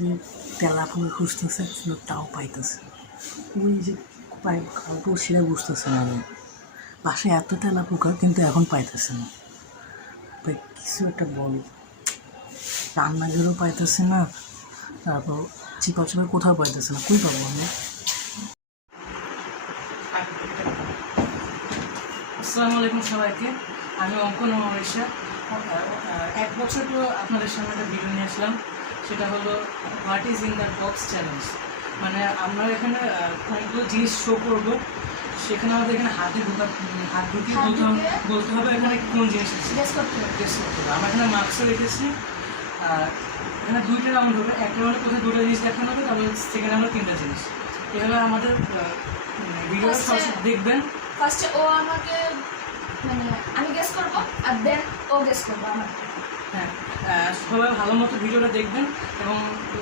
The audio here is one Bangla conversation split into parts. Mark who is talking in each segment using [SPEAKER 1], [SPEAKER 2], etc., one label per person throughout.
[SPEAKER 1] খুঁজতেছে তেলাপুরি খুঁজতেছে তাও পাইতেছে ওই যে পাই অল্প সেটা বুঝতেছে না আমি বাসায় এত তেলা পোকা কিন্তু এখন পাইতেছে না কিছু একটা বলো রান্নাঘরেও পাইতেছে না তারপর চিপা চিপা কোথাও পাইতেছে না কই পাবো আমি আসসালামু আলাইকুম সবাইকে। আমি অঙ্কন অমাবেশা এক বছর তো আপনাদের সামনে একটা ভিডিও নিয়ে আসলাম। সেটা হলো what is in the box challenge মানে আমরা এখানে অনেকগুলো জিনিস শো করব। সেখানে আমাদের এখানে হাতে ঢোকা হাত ঢুকিয়ে বলতে হবে? বলতে হবে এখানে কোন জিনিস আছে?
[SPEAKER 2] জিজ্ঞেস করতে হবে।
[SPEAKER 1] করতে হবে। আমরা এখানে মার্কসও রেখেছি। আর এখানে দুইটা রাউন্ড হবে। একটা রাউন্ডে কোথায় দুটো জিনিস দেখানো হবে তারপরে সেকেন্ড রাউন্ডে তিনটা জিনিস। এভাবে আমাদের ভিডিওটা
[SPEAKER 2] First
[SPEAKER 1] দেখবেন।
[SPEAKER 2] ফার্স্টে ও আমাকে মানে আমি গেস করব আর দেন ও গেস করব আমাকে।
[SPEAKER 1] হ্যাঁ সবাই ভালো মতো ভিডিওটা দেখবেন এবং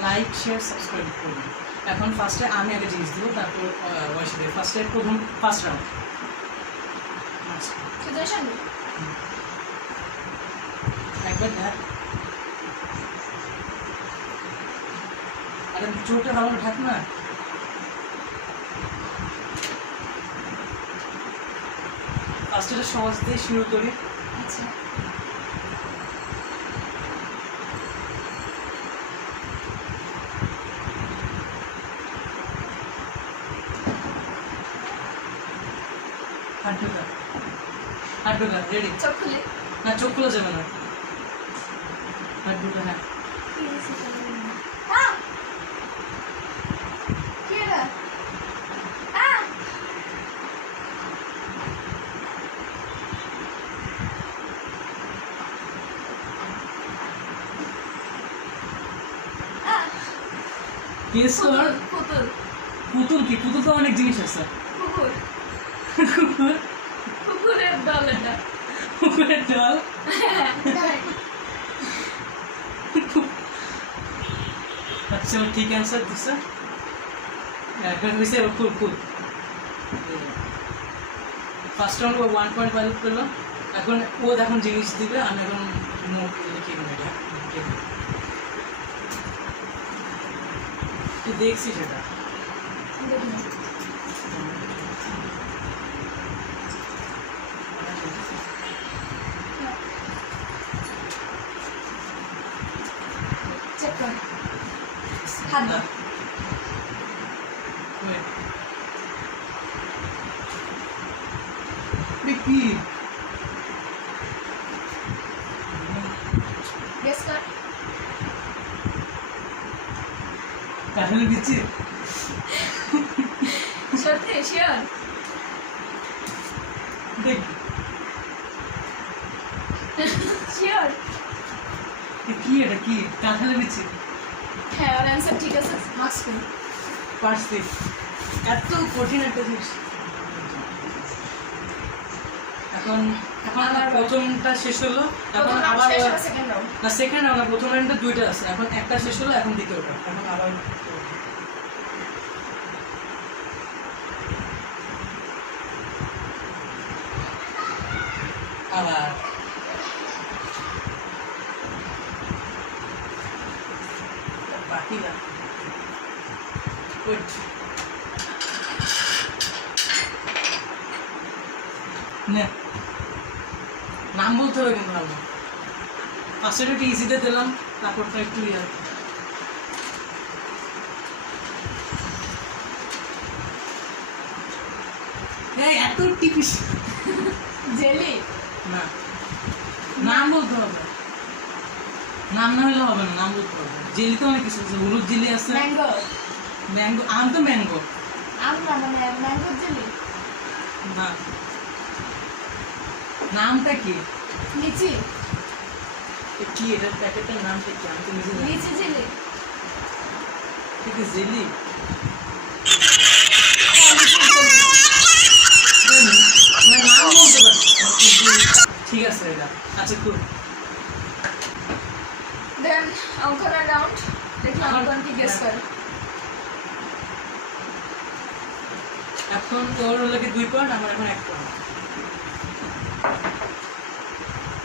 [SPEAKER 1] লাইক শেয়ার সাবস্ক্রাইব করবেন। এখন ফার্স্টে আমি আগে জিনিস দেবো তারপর ওয়াইসে দেবো। ফার্স্টে প্রথম ফার্স্ট রাউন্ড একবার দেখ। আরে চোখটা ভালো ঢাক না। ফার্স্টে এটা সহজ দিয়ে শুরু করি।
[SPEAKER 2] আচ্ছা
[SPEAKER 1] হাত ঢোকা হাত ঢোকা রেডি
[SPEAKER 2] চোখ খুলে
[SPEAKER 1] না চোখ খোলা যাবে না। হাত ঢোকা হ্যাঁ।
[SPEAKER 2] আহ! কি এটা? আহ! আহ!
[SPEAKER 1] গেস কর
[SPEAKER 2] পুতুল পুতুল।
[SPEAKER 1] পুতুল কি? পুতুল তো অনেক জিনিস আছে।
[SPEAKER 2] কুকুর
[SPEAKER 1] কুকুর
[SPEAKER 2] কুকুরের দল এটা।
[SPEAKER 1] কুকুরের দল আচ্ছা ঠিক অ্যান্সার দিছে। এখন হয়েছে কুল ফার্স্ট রাউন্ড ও ওয়ান পয়েন্ট ফাইভ পেল এখন ও এখন জিনিস দিবে, আমি এখন নোট লিখে নেব, এটা তুই দেখছি সেটা
[SPEAKER 2] দেখিনি। চেক কর গেস কর
[SPEAKER 1] কাঠালি দিচ্ছি
[SPEAKER 2] সত্যি শিওর
[SPEAKER 1] দেখ
[SPEAKER 2] শিওর
[SPEAKER 1] কি এটা কি কাঠালি দিচ্ছি
[SPEAKER 2] হ্যাঁ ওর অ্যান্সার ঠিক আছে। মার্কস পেন
[SPEAKER 1] পারছি এত কঠিন একটা জিনিস। এখন এখন আমার প্রথমটা শেষ হলো। এখন আবার
[SPEAKER 2] সেকেন্ড রাউন্ড
[SPEAKER 1] না সেকেন্ড রাউন্ড প্রথম রাউন্ডে দুইটা আছে। এখন একটা শেষ হলো এখন দ্বিতীয়টা এখন আবার আবার নে। নাম বলতে হবে কিন্তু আমার ফার্স্টে একটু ইজিতে দিলাম তারপরটা একটু ইয়ে এত টিপিস
[SPEAKER 2] জেলি।
[SPEAKER 1] না। নাম বলতে হবে। নাম না হলে হবে না নাম বলতে হবে। জেলি তো অনেক কিছু আছে হলুদ জেলি আছে।
[SPEAKER 2] ম্যাঙ্গো।
[SPEAKER 1] ম্যাঙ্গো আম তো ম্যাঙ্গো।
[SPEAKER 2] আম না মানে ম্যাঙ্গো জেলি।
[SPEAKER 1] না। নামটা কি?
[SPEAKER 2] লিচি।
[SPEAKER 1] কি এটার প্যাকেটের নামটা কি? আমি তো
[SPEAKER 2] লিচি জেলি।
[SPEAKER 1] ঠিক আছে জেলি মানে নাম বলতে পারি ঠিক আছে এটা আচ্ছা খুব
[SPEAKER 2] দেন অঙ্কনের রাউন্ড দেখি
[SPEAKER 1] আমার-
[SPEAKER 2] অঙ্কন কি গেস করে
[SPEAKER 1] এখন তোর হলো কি দুই পয়েন্ট আমার এখন এক পয়েন্ট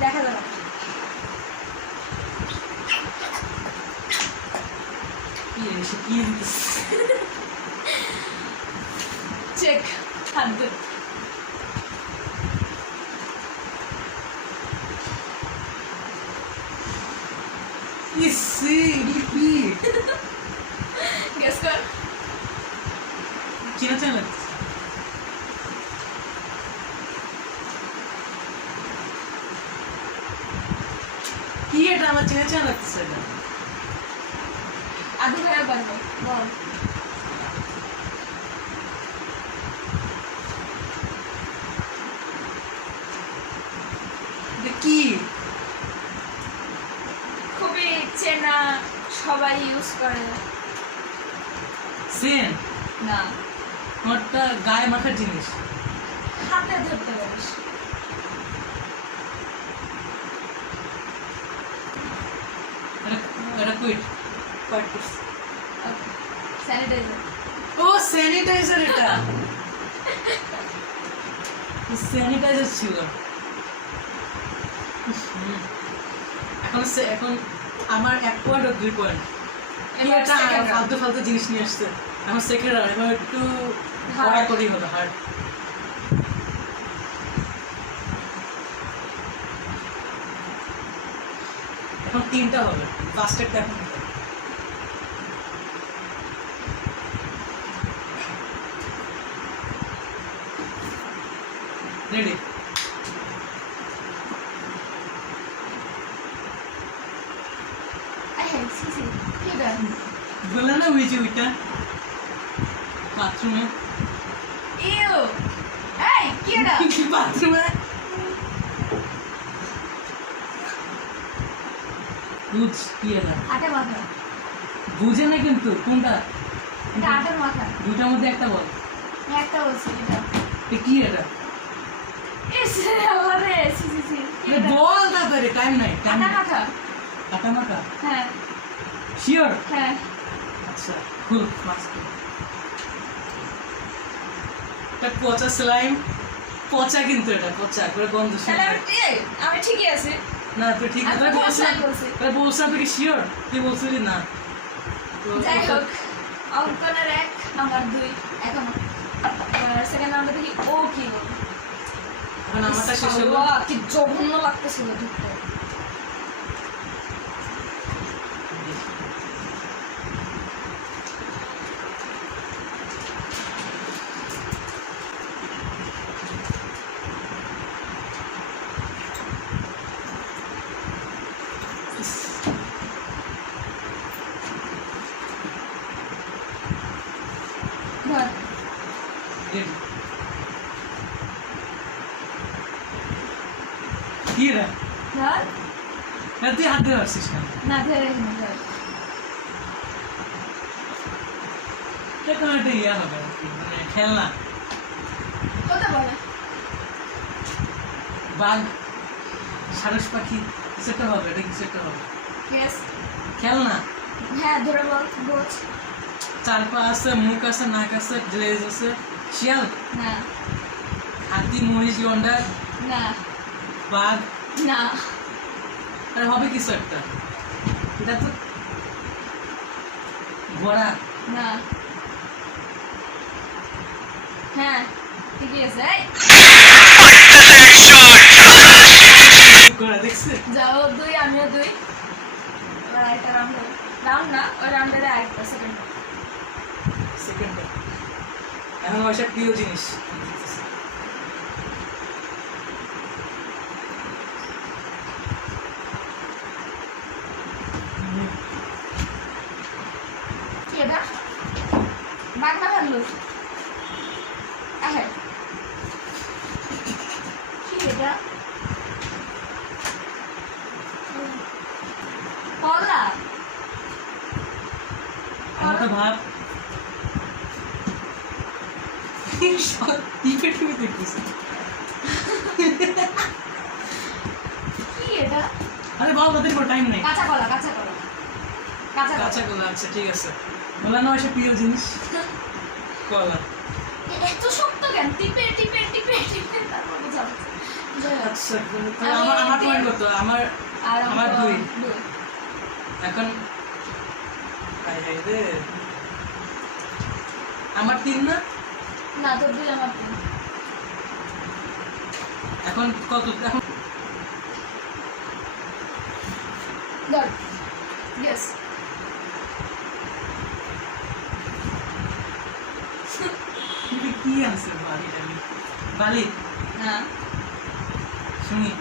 [SPEAKER 2] দেখা যাবে
[SPEAKER 1] কি দিতেছে?
[SPEAKER 2] চেক হাত দে
[SPEAKER 1] ইসি, এগুলো কি?
[SPEAKER 2] গেস কর
[SPEAKER 1] চেনা চেনা লাগতেছে। কি এটা আমার চেনা চেনা লাগতেছে এটা?
[SPEAKER 2] আদু ভাইয়া বল।
[SPEAKER 1] কি?
[SPEAKER 2] খুবই চেনা সবাই ইউজ করে।
[SPEAKER 1] সেন?
[SPEAKER 2] না।
[SPEAKER 1] আমারটা গায়ে মাখার জিনিস।
[SPEAKER 2] হাতে ধরতে পারিস।
[SPEAKER 1] এটা কুইট কয়েক করছে
[SPEAKER 2] স্যানিটাইজার
[SPEAKER 1] ও স্যানিটাইজার এটা স্যানিটাইজার ছিল। এখন সে- এখন আমার এক পয়েন্ট আর দুই পয়েন্ট. ফালতু ফালতু জিনিস নিয়ে আসছে? এখন সেকেন্ড রাউন্ড এবার একটু করেই হলো হার্ড তিনটা হবে। ফার্স্টেরটা এখন হবে। রেডি
[SPEAKER 2] আই হ্যাঁ সি সি কি দেন
[SPEAKER 1] বললে না যে ওইটা? বাথরুমে
[SPEAKER 2] ইউ এই কি এটা
[SPEAKER 1] বাথরুমে বুঝ কি এটা
[SPEAKER 2] আটা মাথা।
[SPEAKER 1] বুঝে না কিন্তু কোনটা?
[SPEAKER 2] এটা আটার মাথা।
[SPEAKER 1] দুইটার মধ্যে একটা বল।
[SPEAKER 2] একটা বলছি এটা।
[SPEAKER 1] এ কি এটা?
[SPEAKER 2] আল্লাহ রে সি সি সি
[SPEAKER 1] টাইম নাই টাইম
[SPEAKER 2] আটা মাথা। হ্যাঁ।
[SPEAKER 1] শিওর
[SPEAKER 2] হ্যাঁ।
[SPEAKER 1] আচ্ছা খুল মাস্ক এটা পচা স্লাইম পচা কিন্তু এটা পচা করে গন্ধ
[SPEAKER 2] আমি ঠিকই আছি।
[SPEAKER 1] না তুই ঠিক
[SPEAKER 2] আমি
[SPEAKER 1] তুই
[SPEAKER 2] তো
[SPEAKER 1] বলছিস
[SPEAKER 2] slime বলছি।
[SPEAKER 1] তুই কি শিওর তুই বলছিলি না।
[SPEAKER 2] যাই হোক অঙ্কনের এক নাম্বার দুই। এখন সেকেন্ড নাম্বার দেখি ও কি বল।
[SPEAKER 1] আমারটা শেষ হলো।
[SPEAKER 2] কি জঘন্য লাগতেছিল ঢুকতে ধর
[SPEAKER 1] Ready. কি রে
[SPEAKER 2] ধর
[SPEAKER 1] দিয়ে পারছিস না
[SPEAKER 2] না ধরে
[SPEAKER 1] এটা কোনো একটা ইয়ে হবে মানে খেলনা
[SPEAKER 2] কোথা বলে
[SPEAKER 1] বাঘ সারস পাখি কিছু একটা হবে এটা কিছু একটা হবে খেলনা
[SPEAKER 2] হ্যাঁ ধরে বল বোঝ
[SPEAKER 1] চার পা আছে মুখ আছে নাক আছে ড্রেস আছে শিয়াল
[SPEAKER 2] না
[SPEAKER 1] হাতি মহিষ গন্ডার
[SPEAKER 2] না।
[SPEAKER 1] বাঘ।
[SPEAKER 2] না।
[SPEAKER 1] আর হবে কিছু একটা। এটা তো ঘোড়া
[SPEAKER 2] না। হ্যাঁ ঠিকই আছে এই।
[SPEAKER 1] ঘোড়া দেখছে?
[SPEAKER 2] যাও দুই আমিও দুই। এবার আরেকটা রাউন্ড রাউন্ড না ওই রাউন্ডের আরেকটা সেকেন্ড
[SPEAKER 1] সেকেন্ড এখন আমার সব প্রিয় জিনিস
[SPEAKER 2] কি এটা বাঘ না ভাল্লুক আহে কি এটা কলা
[SPEAKER 1] আমার ভাব। টিপে টিপে দেখতেছি।
[SPEAKER 2] কি এটা?
[SPEAKER 1] আরে বাবা ওদের কোনো টাইম নেই।
[SPEAKER 2] কাঁচা কলা কাঁচা কলা কাঁচা
[SPEAKER 1] কাঁচা
[SPEAKER 2] কলা
[SPEAKER 1] আচ্ছা ঠিক আছে। বললাম না ওইসব প্রিয় জিনিস। কলা।
[SPEAKER 2] এত শক্ত কেন? টিপে টিপে টিপে টিপে তারপর
[SPEAKER 1] আচ্ছা আমার আমার পয়েন্ট কত? আমার আমার দুই। এখন রে আমার তিন না?
[SPEAKER 2] না তোর দুই আমার তিন।
[SPEAKER 1] এখন কত? এখন
[SPEAKER 2] ধর
[SPEAKER 1] এটা কি আনসার বালি টালি? বালি?
[SPEAKER 2] হ্যাঁ
[SPEAKER 1] শুনি।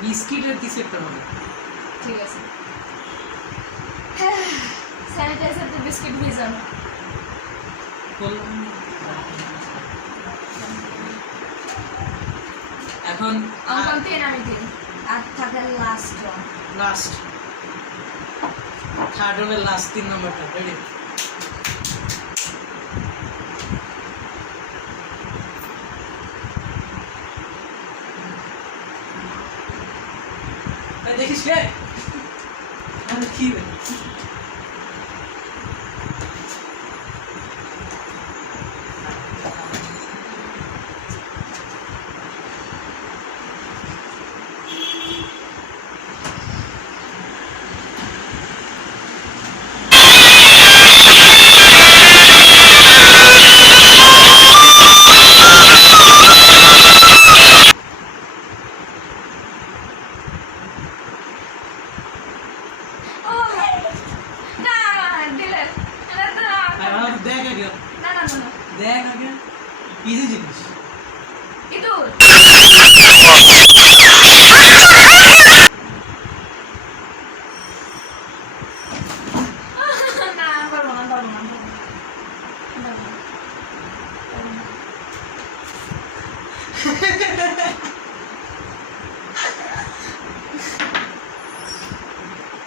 [SPEAKER 1] বিস্কিটের কিছু একটা হবে?
[SPEAKER 2] ঠিক আছে স্যানিটাইজার দিয়ে বিস্কিট ভিজানো
[SPEAKER 1] এখন
[SPEAKER 2] অঙ্কন তিন আমি তিন আর থাকে লাস্ট
[SPEAKER 1] লাস্ট থার্ড হলে লাস্ট তিন নম্বরটা রেডি দেখিস রে আমি কি রে?
[SPEAKER 2] ও না দিলেন না না
[SPEAKER 1] আর আমার দেখ আগে
[SPEAKER 2] না না না
[SPEAKER 1] দেখ আগে ইজি জিনিস
[SPEAKER 2] ইঁদুর। না আমি পারব না পারব না পারব না। পারব না। পারব না।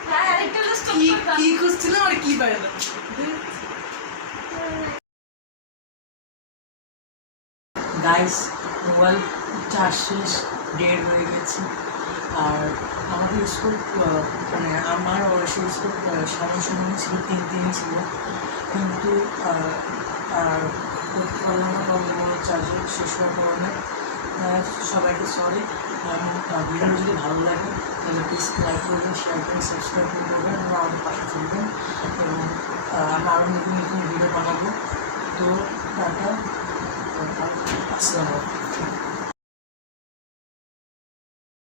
[SPEAKER 2] হ্যাঁ, আরেকটা list
[SPEAKER 1] কি
[SPEAKER 2] করতাম।
[SPEAKER 1] কি খুঁজছিলাম আর কি পাইলাম গাইস মোবাইল চার্জ শেষ ডেড হয়ে গেছে। আর আমাদের স্কুল মানে আমার ওয়ার্সের স্কুল সময় ছিল, তিন দিন ছিল। কিন্তু আর করতে পারলাম না কারণ মোবাইল চার্জার শেষ হওয়ার কারণে সবাইকে সরি ভিডিও যদি ভালো লাগে, তাহলে প্লিজ লাইক করবেন শেয়ার করবেন সাবস্ক্রাইব করবেন, এবং আমাদের পাশে থাকবেন। এবং আমরা আরও নতুন নতুন ভিডিও বানাবো। তো, টাটা। আসসালামু আলাইকুম